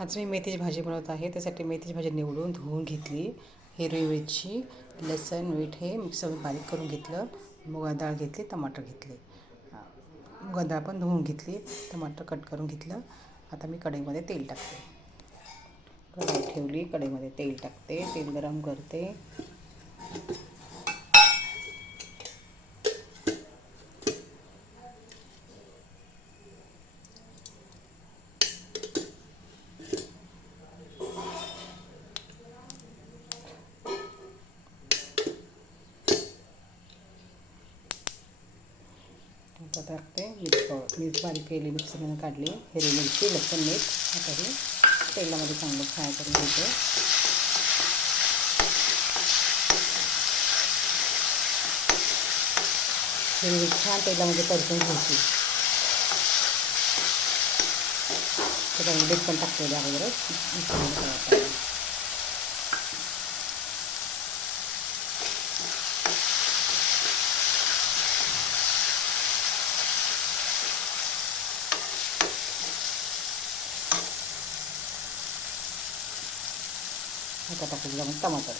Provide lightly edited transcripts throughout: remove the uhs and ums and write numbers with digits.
आज मी मेथीची भाजी बनवत आहे. त्यासाठी मेथीची भाजी निवडून धुवून घेतली. हिरवी मिरची, लसूण, मीठ हे मिक्सरमध्ये बारीक करून घेतलं. मुगाची डाळ घेतली, टमाटर घेतले. मुगाची डाळ पण धुवून घेतली, टमाटर कट करून घेतलं. आता मी कढईमध्ये तेल टाकते. कढई ठेवली, कढईमध्ये तेल टाकते, तेल गरम करते. आता टाकते मीठ बारीक केली, मिक्सरमध्ये काढली. हिरवी मिरची, लसूण, मीठ आता हे तेलामध्ये चांगलं फ्राय करून घ्यायचं. हिरवी छान तेलामध्ये परतून घ्यायची. त्याच्यामध्ये मीठ पण टाकलेलं अगोदरच. आता टाकून जाऊन टमाटर.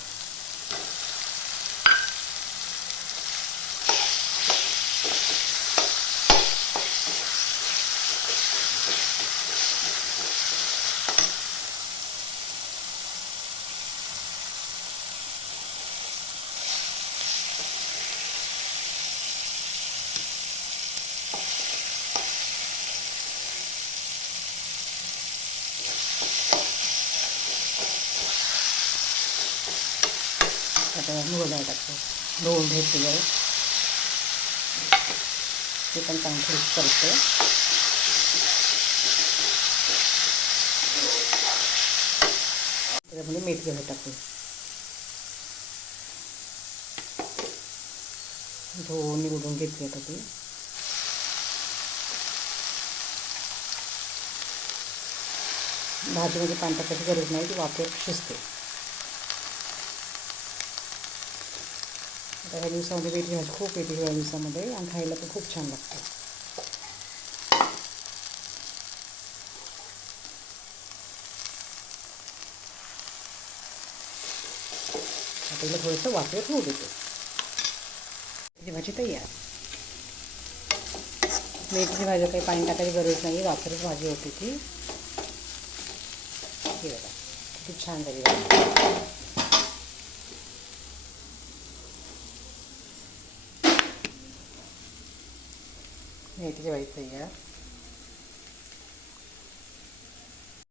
आता मुगाची डाळ टाकतो. धुवून घेतलेलं आहे, ते पण चांगलं मिक्स करते. त्याच्यामध्ये मीठ घ्यायला टाकते. धुवून निवडून घेतली आता ती. भाजीमध्ये पाणी टाकायची गरज नाही, ती वाफेवर शिजते. आता ह्या दिवसामध्ये मेथी भाजी खूप येते, ह्या दिवसामध्ये, आणि खायला पण खूप छान लागते. आता हिला थोडंसं वाफेवर होऊ देते. मेथीची भाजी तयार. मेथीची भाजी काही पाणी टाकायची गरज नाही, वाफेवरच भाजी होते ती. हे बघा किती छान झाली भाजी. मेथीची भाजी तयार.